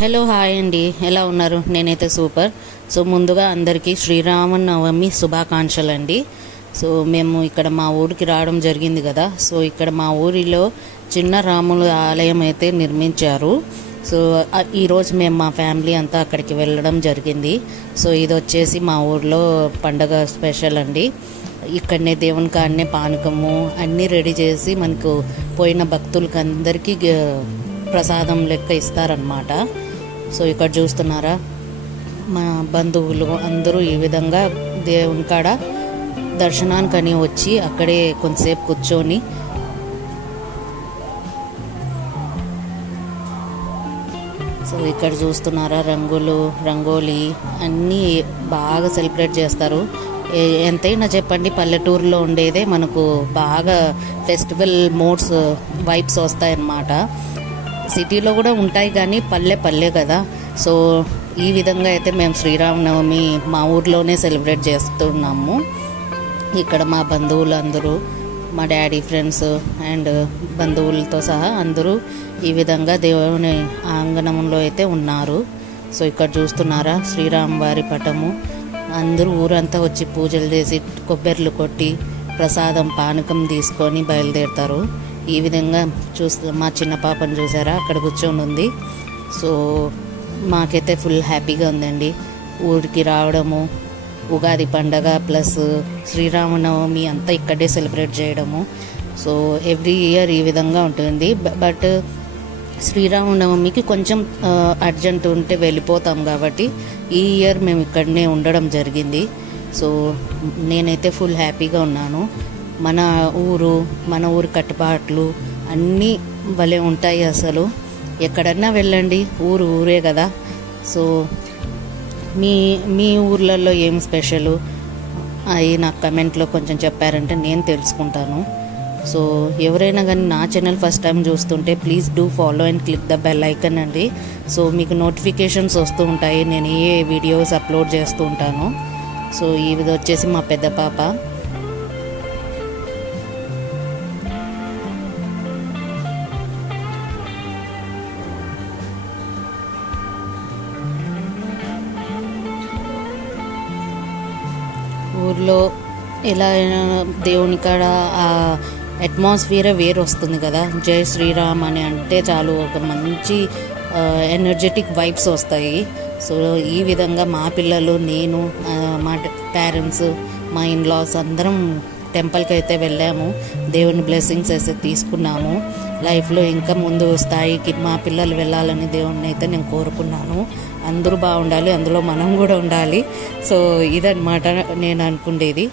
Hello hi అండి, ఎలా ఉన్నారు? నేనైతే సూపర్. సో ముందుగా అందరికీ శ్రీరామనవమి శుభాకాంక్షలు అండి. సో మేము ఇక్కడ మా ఊరికి రావడం జరిగింది కదా. సో ఇక్కడ మా ఊరిలో చిన్న రాముల ఆలయం అయితే నిర్మించారు. సో ఈరోజు మేము మా ఫ్యామిలీ అంతా అక్కడికి వెళ్ళడం జరిగింది. సో ఇది వచ్చేసి మా ఊర్లో పండగ స్పెషల్ అండి. ఇక్కడనే దేవుని కాడనే పానకము అన్నీ రెడీ చేసి మనకు పోయిన భక్తులకి అందరికీ ప్రసాదం లెక్క ఇస్తారనమాట. సో ఇక్కడ చూస్తున్నారా, మా బంధువులు అందరూ ఈ విధంగా దేవుని కాడ దర్శనానికని వచ్చి అక్కడే కొంతసేపు కూర్చొని సో ఇక్కడ చూస్తున్నారా, రంగోలీ అన్నీ బాగా సెలబ్రేట్ చేస్తారు. ఎంతైనా చెప్పండి, పల్లెటూరులో ఉండేదే మనకు బాగా ఫెస్టివల్ మోడ్స్ వైబ్స్ వస్తాయన్నమాట. సిటీలో కూడా ఉంటాయి కానీ పల్లె కదా. సో ఈ విధంగా అయితే మేము శ్రీరామనవమి మా ఊర్లోనే సెలబ్రేట్ చేస్తున్నాము. ఇక్కడ మా బంధువులు అందరూ, మా డాడీ ఫ్రెండ్స్ అండ్ బంధువులతో సహా అందరూ ఈ విధంగా దేవుని ఆంగణంలో అయితే ఉన్నారు. సో ఇక్కడ చూస్తున్నారా, శ్రీరామ్ వారి పటము. అందరూ ఊరంతా వచ్చి పూజలు చేసి కొబ్బరిలు కొట్టి ప్రసాదం పానకం తీసుకొని బయలుదేరుతారు. ఈ విధంగా మా చిన్న పాపను చూసారా, అక్కడ కూర్చొని ఉంది. సో మాకైతే ఫుల్ హ్యాపీగా ఉందండి ఊరికి రావడము, ఉగాది పండగ ప్లస్ శ్రీరామనవమి అంతా ఇక్కడే సెలబ్రేట్ చేయడము. సో ఎవ్రీ ఇయర్ ఈ విధంగా ఉంటుంది. బట్ శ్రీరామనవమికి కొంచెం అర్జెంట్ ఉంటే వెళ్ళిపోతాం కాబట్టి ఈ ఇయర్ మేము ఇక్కడనే ఉండడం జరిగింది. సో నేనైతే ఫుల్ హ్యాపీగా ఉన్నాను. మన ఊరు కట్టుబాట్లు అన్నీ భలే ఉంటాయి అసలు. ఎక్కడన్నా వెళ్ళండి, ఊరే కదా. సో మీ ఊర్లలో ఏం స్పెషల్ అవి నాకు కమెంట్లో కొంచెం చెప్పారంటే నేను తెలుసుకుంటాను. సో ఎవరైనా కానీ నా ఛానల్ ఫస్ట్ టైం చూస్తుంటే please do follow and click the bell icon అండి. సో మీకు నోటిఫికేషన్స్ వస్తూ ఉంటాయి నేను ఏ వీడియోస్ అప్లోడ్ చేస్తూ ఉంటాను. సో ఇది వచ్చేసి మా పెద్ద పాప. ఊర్లో ఎలా దేవుని కాడ ఆ అట్మాస్ఫియర్ వేరు వస్తుంది కదా. జై శ్రీరామ్ అని అంటే చాలు ఒక మంచి ఎనర్జెటిక్ వైబ్స్ వస్తాయి. సో ఈ విధంగా మా పిల్లలు, నేను, మా పేరెంట్స్, మా ఇన్లాస్ అందరం టెంపుల్కి అయితే వెళ్ళాము. దేవుని బ్లెస్సింగ్స్ అయితే తీసుకున్నాము. లైఫ్లో ఇంకా ముందు స్థాయికి మా పిల్లలు వెళ్ళాలని దేవుణ్ణి అయితే నేను కోరుకున్నాను. అందరూ బాగుండాలి, అందులో మనం కూడా ఉండాలి. సో ఇదన్నమాట నేను అనుకునేది.